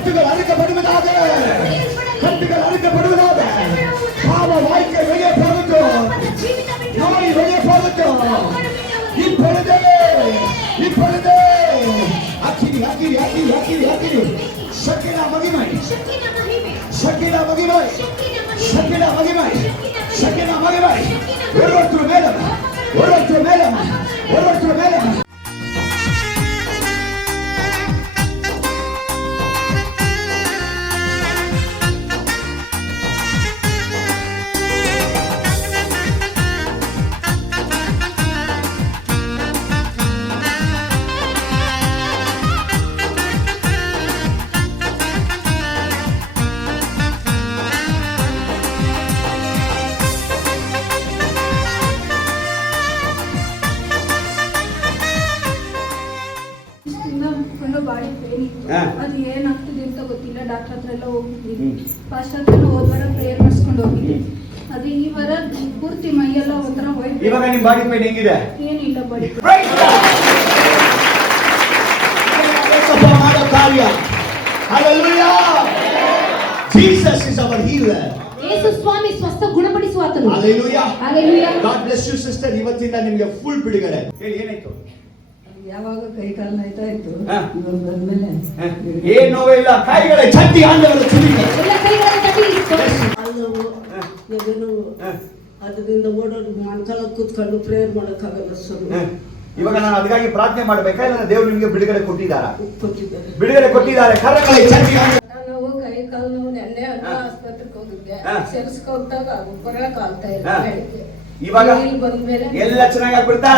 கட்டுகள் அறுக்கப்படுவதாக, கட்டுகள் அறுக்கப்படுவதாக. பாவ வாழ்க்கை வெளியே போகட்டும், நோய் வெளியே போகட்டும். இப்பொழுது இப்பொழுது அக்கினி அக்கினி அக்கினி அக்கினி அக்கினி. சக்கினா மகிமை, சக்கினா மகிமை, சக்கினா மகிமை, சக்கினா மகிமை. ஒருவற்று மேலும் ஒருவற்று மேலும் ஒருவற்று மேலும். ಬಾಡಿ ಪೇನ್ ಇತ್ತು. ಅದು ಏನಾಗ್ತದೆ ಅಂತ ಗೊತ್ತಿಲ್ಲ. ಡಾಕ್ಟರ್ ಹತ್ರ ಎಲ್ಲ ಹೋಗಿದ್ವಿ. ಫಸ್ಟ್ ಹತ್ರ ಹೋದ್ವಾರ ಪ್ರೇಯರ್ ಮಾಡಿಸ್ಕೊಂಡು ಹೋಗಿದ್ವಿ. ಅದು ಈ ವಾರ ಪೂರ್ತಿ ಮೈಯೆಲ್ಲ ಒಂಥರ ವೈಟ್. ಇವಾಗ ನಿಮ್ಮ ಬಾಡಿ ಪೇನ್ ಹೆಂಗಿದೆ? ಏನಿಲ್ಲ ಬಾಡಿ ಮಾಡೋ ಕಾರ್ಯ. Hallelujah. Jesus is our healer. ಯೇಸು ಸ್ವಾಮಿ ಸ್ವಸ್ಥ ಗುಣಪಡಿಸುವಾತನು. Hallelujah. Hallelujah. God bless you sister. ಇವತ್ತಿಂದ ನಿಮಗೆ ಫುಲ್ ಬಿಡುಗಡೆ. ಹೇಳಿ ಏನಾಯ್ತು? ಯಾವಾಗ ಕೈ ಕಾಲು ನೋಯ್ತಾ ಇತ್ತು, ಇವಾಗ ಬಂದ್ಮೇಲೆ ಏನು ನೋವೇ ಇಲ್ಲ. ಕೈಗಳ ಚಟ್ಟಿ ಆಂದವರು ಚುರಿಕೆ ಎಲ್ಲ ಕೈಗಳ ಚಟ್ಟಿ ಇತ್ತು. ಕಾಲು ನೋವು, ಅದರಿಂದ ಓಡೋದು ಮೊಣಕಾಲ ಕೂತ್ಕೊಂಡು ಪ್ರೇಯರ್ ಮಾಡೋಕ್ಕಾಗಲ್ಲ ಸರ್. ಇವಾಗ ನಾನು ಅದಕ್ಕಾಗಿ ಪ್ರಾರ್ಥನೆ ಮಾಡಬೇಕಾ ಇಲ್ಲ ದೇವರು ನಿಮಗೆ ಬಿಡುಗಡೆ ಕೊಟ್ಟಿದ್ದಾರಾ? ಕೊಟ್ಟಿದ್ದಾರೆ, ಬಿಡುಗಡೆ ಕೊಟ್ಟಿದ್ದಾರೆ. ಕರಗಳ ಚಟ್ಟಿ ನಾವು ಕೈ ಕಾಲು ನೋವು ನೆನ್ನೆ ಆಸ್ಪತ್ರೆಗೆ ಹೋಗಿದ್ದೆ. ಸೇರಿಸ್ಕೊ ಹೋಗ್ದಾಗ ಬರಕ್ ಆಗ್ತಾ ಇಲ್ಲ. ಇವಾಗ ಬಂದ್ಮೇಲೆ ಎಲ್ಲ ಚೆನ್ನಾಗಿ ಆಗ್ಬಿಡ್ತಾ.